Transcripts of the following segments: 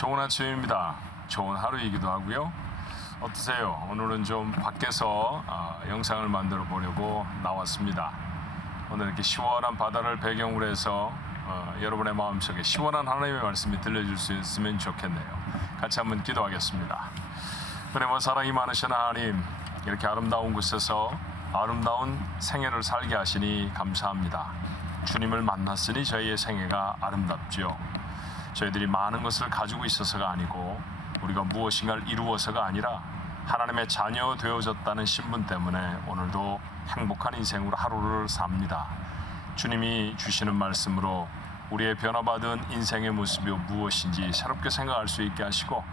좋은 아침입니다. 좋은 하루이기도 하고요. 어떠세요? 오늘은 좀 밖에서 영상을 만들어 보려고 나왔습니다. 오늘 이렇게 시원한 바다를 배경으로 해서 여러분의 마음속에 시원한 하나님의 말씀이 들려줄 수 있으면 좋겠네요. 같이 한번 기도하겠습니다. 은혜와 사랑이 많으신 하나님, 이렇게 아름다운 곳에서 아름다운 생애를 살게 하시니 감사합니다. 주님을 만났으니 저희의 생애가 아름답지요. 저희들이 많은 것을 가지고 있어서가 아니고 우리가 무엇인가를 이루어서가 아니라 하나님의 자녀 되어졌다는 신분 때문에 오늘도 행복한 인생으로 하루를 삽니다. 주님이 주시는 말씀으로 우리의 변화받은 인생의 모습이 무엇인지 새롭게 생각할 수 있게 하시고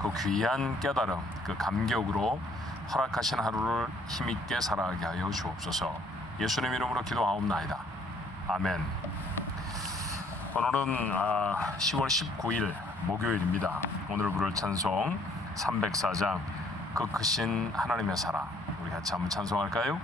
그 귀한 깨달음, 그 감격으로 허락하신 하루를 힘있게 살아가게 하여 주옵소서. 예수님 이름으로 기도하옵나이다. 아멘. 오늘은 10월 19일 목요일입니다. 오늘 부를 찬송 304장 그 크신 하나님의 사랑, 우리 같이 한번 찬송할까요?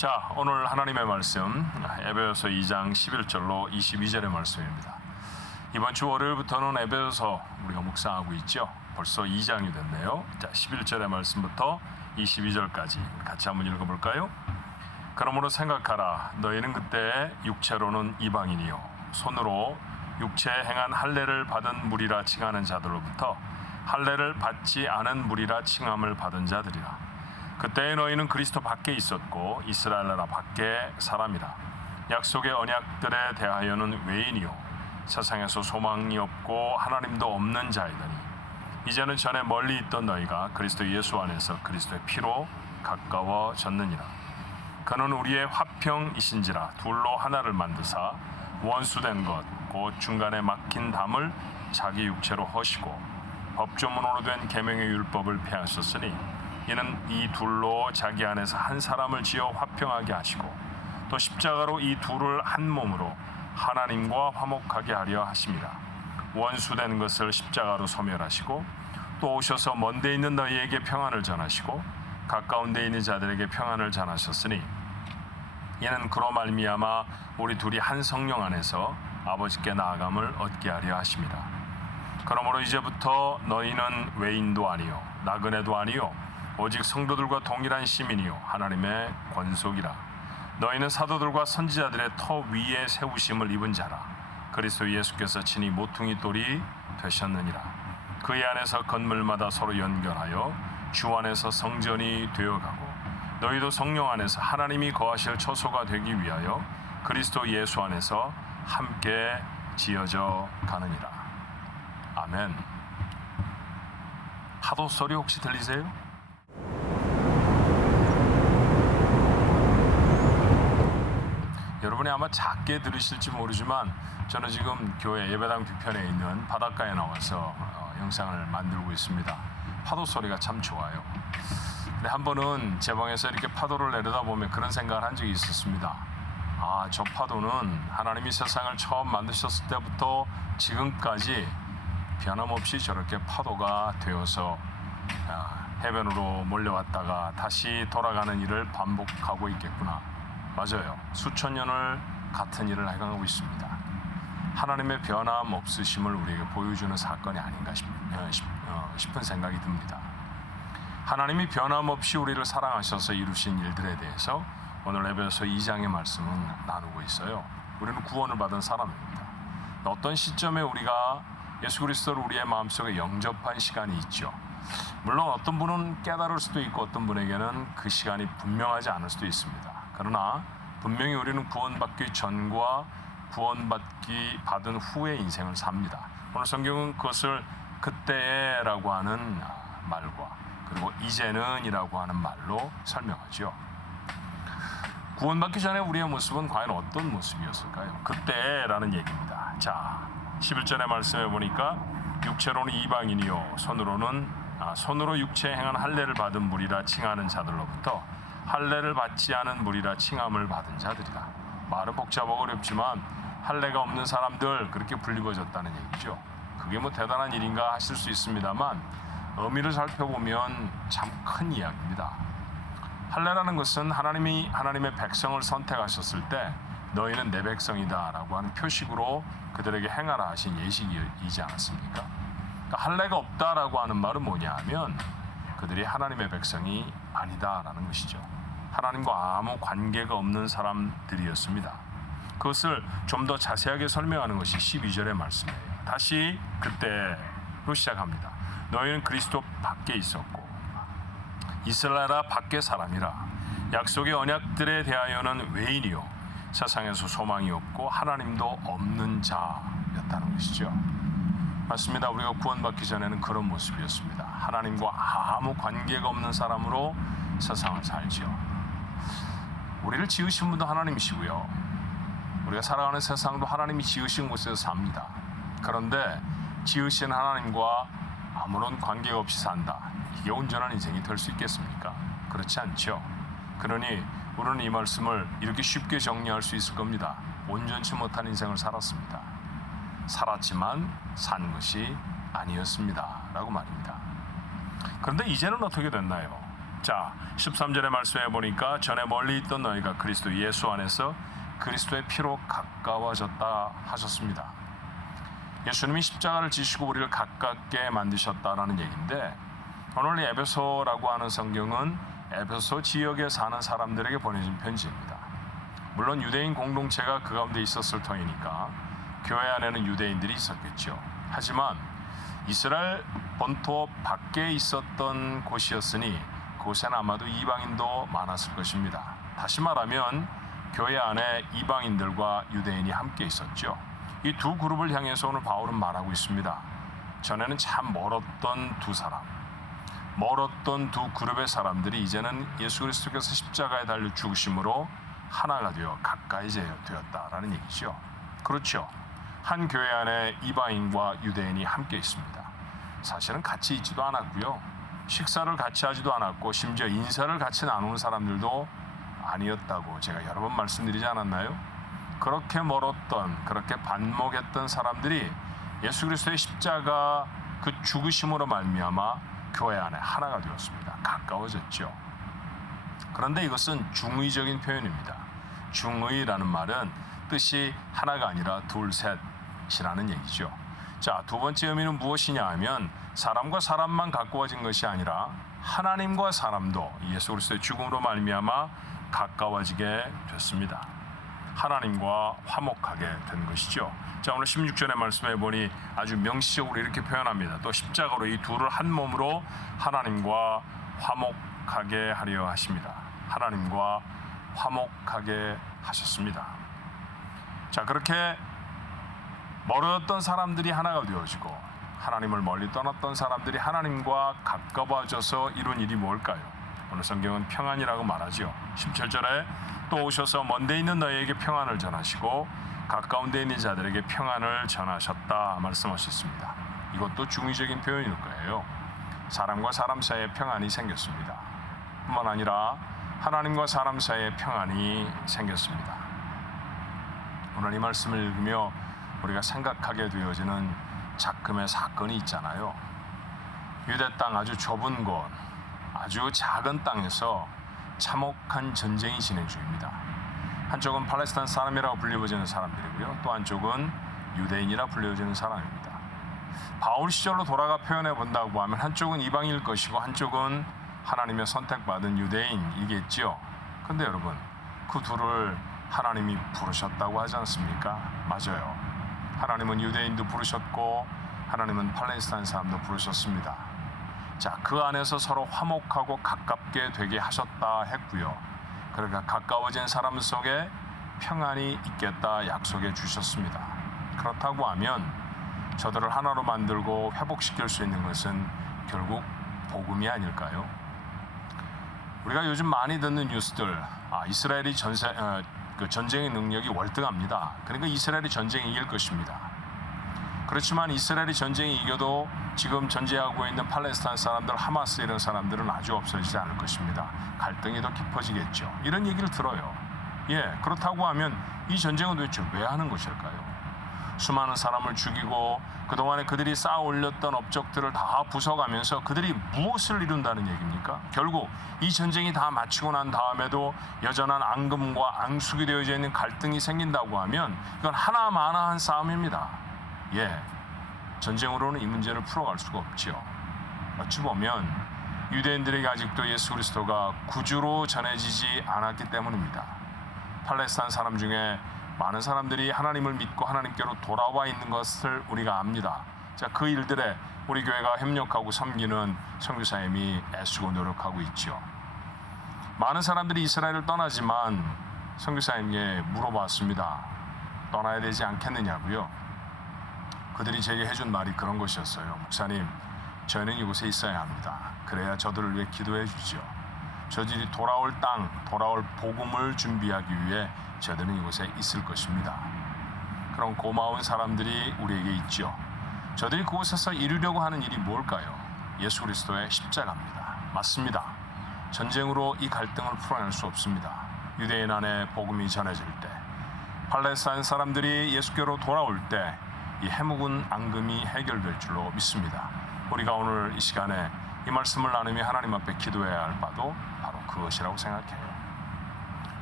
자, 오늘 하나님의 말씀 에베소서 2장 11절로 22절의 말씀입니다. 이번 주 월요일부터는 에베소서 우리가 묵상하고 있죠. 벌써 2장이 됐네요. 자, 11절의 말씀부터 22절까지 같이 한번 읽어볼까요? 그러므로 생각하라. 너희는 그때 육체로는 이방인이요 손으로 육체에 행한 할례를 받은 무리라 칭하는 자들로부터 할례를 받지 않은 무리라 칭함을 받은 자들이라. 그때의 너희는 그리스도 밖에 있었고 이스라엘 나라 밖에 사람이라. 약속의 언약들에 대하여는 외인이요 세상에서 소망이 없고 하나님도 없는 자이더니 이제는 전에 멀리 있던 너희가 그리스도 예수 안에서 그리스도의 피로 가까워졌느니라. 그는 우리의 화평이신지라 둘로 하나를 만드사 원수된 것 곧 중간에 막힌 담을 자기 육체로 허시고 법조문으로 된 계명의 율법을 폐하셨으니 이는 이 둘로 자기 안에서 한 사람을 지어 화평하게 하시고 또 십자가로 이 둘을 한 몸으로 하나님과 화목하게 하려 하심이라. 원수된 것을 십자가로 소멸하시고 또 오셔서 먼 데 있는 너희에게 평안을 전하시고 가까운 데 있는 자들에게 평안을 전하셨으니 이는 그로 말미암아 우리 둘이 한 성령 안에서 아버지께 나아감을 얻게 하려 하심이라. 그러므로 이제부터 너희는 외인도 아니요 나그네도 아니요 오직 성도들과 동일한 시민이요 하나님의 권속이라. 너희는 사도들과 선지자들의 터 위에 세우심을 입은 자라. 그리스도 예수께서 친히 모퉁이 돌이 되셨느니라. 그의 안에서 건물마다 서로 연결하여 주 안에서 성전이 되어가고 너희도 성령 안에서 하나님이 거하실 처소가 되기 위하여 그리스도 예수 안에서 함께 지어져 가느니라. 아멘. 파도 소리 혹시 들리세요? 여러분이 아마 작게 들으실지 모르지만 저는 지금 교회 예배당 뒤편에 있는 바닷가에 나와서 영상을 만들고 있습니다. 파도 소리가 참 좋아요. 근데 한 번은 제 방에서 이렇게 파도를 내려다보며 그런 생각을 한 적이 있었습니다. 아, 저 파도는 하나님이 세상을 처음 만드셨을 때부터 지금까지 변함없이 저렇게 파도가 되어서 해변으로 몰려왔다가 다시 돌아가는 일을 반복하고 있겠구나. 맞아요. 수천 년을 같은 일을 해가고 있습니다. 하나님의 변함 없으심을 우리에게 보여주는 사건이 아닌가 싶은 생각이 듭니다. 하나님이 변함없이 우리를 사랑하셔서 이루신 일들에 대해서 오늘 에베소서 2장의 말씀은 나누고 있어요. 우리는 구원을 받은 사람입니다. 어떤 시점에 우리가 예수 그리스도를 우리의 마음속에 영접한 시간이 있죠. 물론 어떤 분은 깨달을 수도 있고 어떤 분에게는 그 시간이 분명하지 않을 수도 있습니다. 그러나 분명히 우리는 구원받기 전과 받은 후의 인생을 삽니다. 오늘 성경은 그것을 그때라고 하는 말과 그리고 이제는이라고 하는 말로 설명하죠. 구원받기 전에 우리의 모습은 과연 어떤 모습이었을까요? 그때라는 얘기입니다. 자, 11절의 말씀에 보니까 육체로는 이방인이요 손으로 육체에 행한 할례를 받은 무리라 칭하는 자들로부터 할례를 받지 않은 무리라 칭함을 받은 자들이라. 말은 복잡하고 어렵지만 할례가 없는 사람들 그렇게 불리워졌다는 얘기죠. 그게 뭐 대단한 일인가 하실 수 있습니다만 의미를 살펴보면 참 큰 이야기입니다. 할례라는 것은 하나님이 하나님의 백성을 선택하셨을 때 너희는 내 백성이다 라고 하는 표식으로 그들에게 행하라 하신 예식이지 않았습니까? 그러니까 할례가 없다라고 하는 말은 뭐냐 하면 그들이 하나님의 백성이 아니다라는 것이죠. 하나님과 아무 관계가 없는 사람들이었습니다. 그것을 좀 더 자세하게 설명하는 것이 12절의 말씀이에요. 다시 그때로 시작합니다. 너희는 그리스도 밖에 있었고 이스라엘 나라 밖의 사람이라. 약속의 언약들에 대하여는 외인이요 세상에서 소망이 없고 하나님도 없는 자였다는 것이죠. 맞습니다. 우리가 구원받기 전에는 그런 모습이었습니다. 하나님과 아무 관계가 없는 사람으로 세상을 살죠. 우리를 지으신 분도 하나님이시고요. 우리가 살아가는 세상도 하나님이 지으신 곳에서 삽니다. 그런데 지으신 하나님과 아무런 관계가 없이 산다. 이게 온전한 인생이 될 수 있겠습니까? 그렇지 않죠. 그러니 우리는 이 말씀을 이렇게 쉽게 정리할 수 있을 겁니다. 온전치 못한 인생을 살았습니다. 살았지만 산 것이 아니었습니다. 라고 말입니다. 그런데 이제는 어떻게 됐나요? 자, 13절의 말씀에 보니까 전에 멀리 있던 너희가 그리스도 예수 안에서 그리스도의 피로 가까워졌다 하셨습니다. 예수님이 십자가를 지시고 우리를 가깝게 만드셨다라는 얘기인데, 오늘 이 에베소라고 하는 성경은 에베소 지역에 사는 사람들에게 보내진 편지입니다. 물론 유대인 공동체가 그 가운데 있었을 터이니까 교회 안에는 유대인들이 있었겠죠. 하지만 이스라엘 본토 밖에 있었던 곳이었으니 그곳에는 아마도 이방인도 많았을 것입니다. 다시 말하면 교회 안에 이방인들과 유대인이 함께 있었죠. 이 두 그룹을 향해서 오늘 바울은 말하고 있습니다. 전에는 참 멀었던 두 사람, 멀었던 두 그룹의 사람들이 이제는 예수 그리스도께서 십자가에 달려 죽으심으로 하나가 되어 가까이 되었다라는 얘기죠. 그렇죠. 한 교회 안에 이방인과 유대인이 함께 있습니다. 사실은 같이 있지도 않았고요. 식사를 같이 하지도 않았고 심지어 인사를 같이 나누는 사람들도 아니었다고 제가 여러 번 말씀드리지 않았나요? 그렇게 멀었던, 그렇게 반목했던 사람들이 예수 그리스도의 십자가 그 죽으심으로 말미암아 교회 안에 하나가 되었습니다. 가까워졌죠. 그런데 이것은 중의적인 표현입니다. 중의라는 말은 뜻이 하나가 아니라 둘, 셋이라는 얘기죠. 자, 두 번째 의미는 무엇이냐 하면 사람과 사람만 가까워진 것이 아니라 하나님과 사람도 예수 그리스도의 죽음으로 말미암아 가까워지게 됐습니다. 하나님과 화목하게 된 것이죠. 자, 오늘 16절의 말씀에 보니 아주 명시적으로 이렇게 표현합니다. 또 십자가로 이 둘을 한 몸으로 하나님과 화목하게 하려 하십니다. 하나님과 화목하게 하셨습니다. 자, 그렇게 멀었던 사람들이 하나가 되어지고 하나님을 멀리 떠났던 사람들이 하나님과 가까워져서 이룬 일이 뭘까요? 오늘 성경은 평안이라고 말하죠. 17절에 또 오셔서 먼데 있는 너희에게 평안을 전하시고 가까운 데 있는 자들에게 평안을 전하셨다 말씀하셨습니다. 이것도 중의적인 표현일 거예요. 사람과 사람 사이에 평안이 생겼습니다. 뿐만 아니라 하나님과 사람 사이에 평안이 생겼습니다. 오늘 이 말씀을 읽으며 우리가 생각하게 되어지는 작금의 사건이 있잖아요. 유대 땅 아주 좁은 곳, 아주 작은 땅에서 참혹한 전쟁이 진행 중입니다. 한쪽은 팔레스타인 사람이라고 불리워지는 사람들이고요. 또 한쪽은 유대인이라 불리워지는 사람입니다. 바울 시절로 돌아가 표현해 본다고 하면 한쪽은 이방인일 것이고 한쪽은 하나님의 선택받은 유대인이겠지요. 그런데 여러분, 그 둘을 하나님이 부르셨다고 하지 않습니까? 맞아요. 하나님은 유대인도 부르셨고 하나님은 팔레스타인 사람도 부르셨습니다. 자, 그 안에서 서로 화목하고 가깝게 되게 하셨다 했고요. 그러니까 가까워진 사람 속에 평안이 있겠다 약속해 주셨습니다. 그렇다고 하면 저들을 하나로 만들고 회복시킬 수 있는 것은 결국 복음이 아닐까요? 우리가 요즘 많이 듣는 뉴스들, 이스라엘이 전쟁의 능력이 월등합니다. 그러니까 이스라엘이 전쟁이 이길 것입니다. 그렇지만 이스라엘이 전쟁이 이겨도 지금 전쟁하고 있는 팔레스타인 사람들, 하마스 이런 사람들은 아주 없어지지 않을 것입니다. 갈등이 더 깊어지겠죠. 이런 얘기를 들어요. 그렇다고 하면 이 전쟁은 도대체 왜 하는 것일까요? 수많은 사람을 죽이고 그동안에 그들이 쌓아 올렸던 업적들을 다 부숴가면서 그들이 무엇을 이룬다는 얘기입니까? 결국 이 전쟁이 다 마치고 난 다음에도 여전한 앙금과 앙숙이 되어져 있는 갈등이 생긴다고 하면 이건 하나마나한 싸움입니다. 전쟁으로는 이 문제를 풀어갈 수가 없죠. 어찌 보면 유대인들에게 아직도 예수 그리스도가 구주로 전해지지 않았기 때문입니다. 팔레스타인 사람 중에 많은 사람들이 하나님을 믿고 하나님께로 돌아와 있는 것을 우리가 압니다. 자, 그 일들에 우리 교회가 협력하고 섬기는 선교사님이 애쓰고 노력하고 있죠. 많은 사람들이 이스라엘을 떠나지만 선교사님께 물어봤습니다. 떠나야 되지 않겠느냐고요. 그들이 제게 해준 말이 그런 것이었어요. 목사님, 저희는 이곳에 있어야 합니다. 그래야 저들을 위해 기도해 주죠. 저들이 돌아올 땅, 돌아올 복음을 준비하기 위해 저들은 이곳에 있을 것입니다. 그런 고마운 사람들이 우리에게 있죠. 저들이 그곳에서 이루려고 하는 일이 뭘까요? 예수 그리스도의 십자가입니다. 맞습니다. 전쟁으로 이 갈등을 풀어낼 수 없습니다. 유대인 안에 복음이 전해질 때, 팔레스타인 사람들이 예수께로 돌아올 때 이 해묵은 앙금이 해결될 줄로 믿습니다. 우리가 오늘 이 시간에 이 말씀을 나누며 하나님 앞에 기도해야 할 바도 바로 그것이라고 생각해요.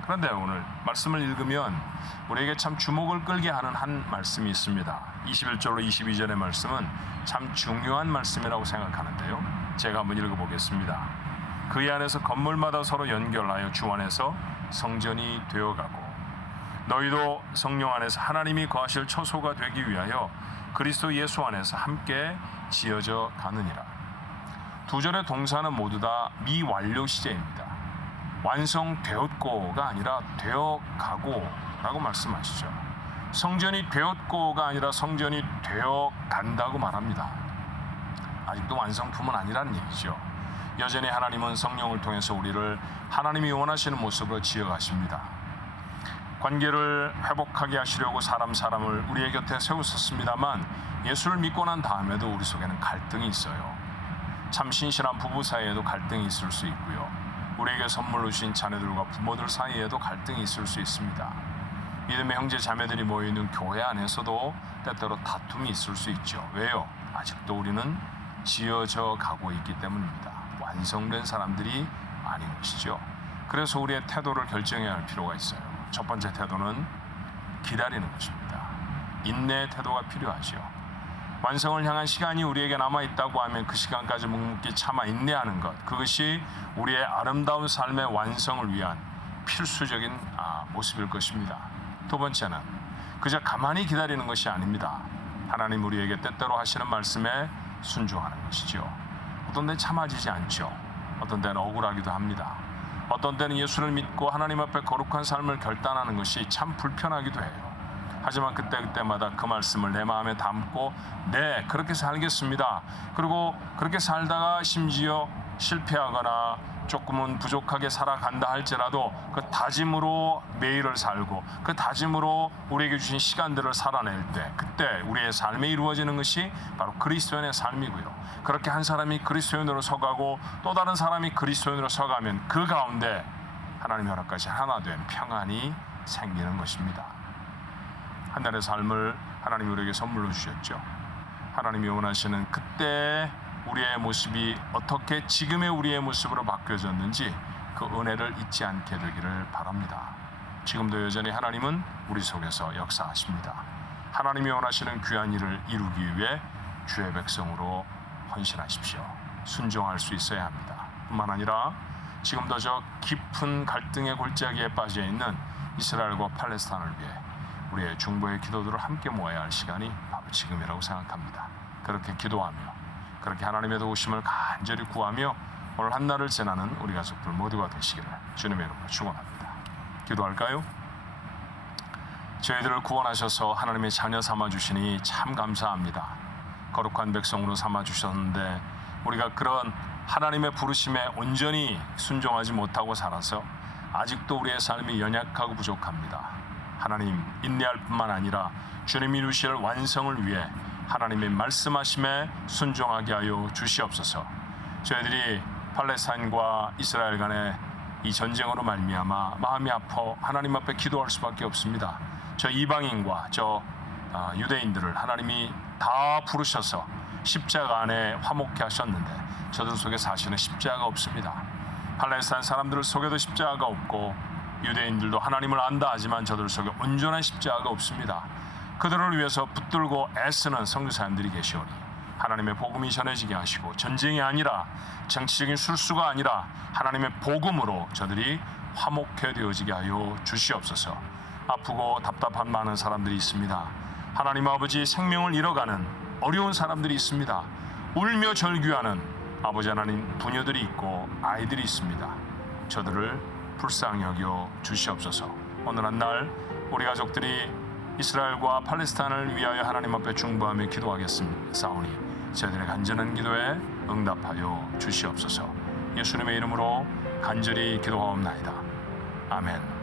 그런데 오늘 말씀을 읽으면 우리에게 참 주목을 끌게 하는 한 말씀이 있습니다. 21절로 22절의 말씀은 참 중요한 말씀이라고 생각하는데요. 제가 한번 읽어보겠습니다. 그의 안에서 건물마다 서로 연결하여 주 안에서 성전이 되어가고 너희도 성령 안에서 하나님이 거하실 처소가 되기 위하여 그리스도 예수 안에서 함께 지어져 가느니라. 두 절의 동사는 모두 다 미완료 시제입니다. 완성되었고가 아니라 되어가고라고 말씀하시죠. 성전이 되었고가 아니라 성전이 되어간다고 말합니다. 아직도 완성품은 아니라는 얘기죠. 여전히 하나님은 성령을 통해서 우리를 하나님이 원하시는 모습으로 지어가십니다. 관계를 회복하게 하시려고 사람을 우리의 곁에 세우셨습니다만 예수를 믿고 난 다음에도 우리 속에는 갈등이 있어요. 참 신실한 부부 사이에도 갈등이 있을 수 있고요. 우리에게 선물로 주신 자녀들과 부모들 사이에도 갈등이 있을 수 있습니다. 믿음의 형제 자매들이 모여있는 교회 안에서도 때때로 다툼이 있을 수 있죠. 왜요? 아직도 우리는 지어져 가고 있기 때문입니다. 완성된 사람들이 아닌 것이죠. 그래서 우리의 태도를 결정해야 할 필요가 있어요. 첫 번째 태도는 기다리는 것입니다. 인내의 태도가 필요하죠. 완성을 향한 시간이 우리에게 남아있다고 하면 그 시간까지 묵묵히 참아 인내하는 것, 그것이 우리의 아름다운 삶의 완성을 위한 필수적인 모습일 것입니다. 두 번째는 그저 가만히 기다리는 것이 아닙니다. 하나님 우리에게 때때로 하시는 말씀에 순종하는 것이죠. 어떤 때는 참아지지 않죠. 어떤 때는 억울하기도 합니다. 어떤 때는 예수를 믿고 하나님 앞에 거룩한 삶을 결단하는 것이 참 불편하기도 해요. 하지만 그때마다 그 말씀을 내 마음에 담고 네, 그렇게 살겠습니다. 그리고 그렇게 살다가 심지어 실패하거나 조금은 부족하게 살아간다 할지라도 그 다짐으로 매일을 살고 그 다짐으로 우리에게 주신 시간들을 살아낼 때 그때 우리의 삶에 이루어지는 것이 바로 그리스도인의 삶이고요. 그렇게 한 사람이 그리스도인으로 서가고 또 다른 사람이 그리스도인으로 서가면 그 가운데 하나님의 허락까지 하나 된 평안이 생기는 것입니다. 한 달의 삶을 하나님이 우리에게 선물로 주셨죠. 하나님이 원하시는 그때 우리의 모습이 어떻게 지금의 우리의 모습으로 바뀌어졌는지 그 은혜를 잊지 않게 되기를 바랍니다. 지금도 여전히 하나님은 우리 속에서 역사하십니다. 하나님이 원하시는 귀한 일을 이루기 위해 주의 백성으로 헌신하십시오. 순종할 수 있어야 합니다. 뿐만 아니라 지금도 저 깊은 갈등의 골짜기에 빠져 있는 이스라엘과 팔레스타인을 위해 우리의 중보의 기도들을 함께 모아야 할 시간이 바로 지금이라고 생각합니다. 그렇게 기도하며 그렇게 하나님의 도우심을 간절히 구하며 오늘 한날을 지나는 우리 가족들 모두가 되시기를 주님의 이름으로 축원합니다. 기도할까요? 저희들을 구원하셔서 하나님의 자녀 삼아주시니 참 감사합니다. 거룩한 백성으로 삼아주셨는데 우리가 그런 하나님의 부르심에 온전히 순종하지 못하고 살아서 아직도 우리의 삶이 연약하고 부족합니다. 하나님 인내할 뿐만 아니라 주님이 이루실 완성을 위해 하나님의 말씀하심에 순종하게 하여 주시옵소서. 저희들이 팔레스타인과 이스라엘 간의 이 전쟁으로 말미암아 마음이 아파 하나님 앞에 기도할 수밖에 없습니다. 저 이방인과 저 유대인들을 하나님이 다 부르셔서 십자가 안에 화목케 하셨는데 저들 속에 사실은 십자가가 없습니다. 팔레스타인 사람들 속에도 십자가가 없고 유대인들도 하나님을 안다 하지만 저들 속에 온전한 십자가가 없습니다. 그들을 위해서 붙들고 애쓰는 선교사님들이 계시오니 하나님의 복음이 전해지게 하시고 전쟁이 아니라 정치적인 술수가 아니라 하나님의 복음으로 저들이 화목해 되어지게 하여 주시옵소서. 아프고 답답한 많은 사람들이 있습니다. 하나님 아버지 생명을 잃어가는 어려운 사람들이 있습니다. 울며 절규하는 아버지 하나님 부녀들이 있고 아이들이 있습니다. 저들을 불쌍히 여겨 주시옵소서. 오늘 한날 우리 가족들이 이스라엘과 팔레스타인을 위하여 하나님 앞에 중보하며 기도하겠사오니 저희들의 간절한 기도에 응답하여 주시옵소서. 예수님의 이름으로 간절히 기도하옵나이다. 아멘.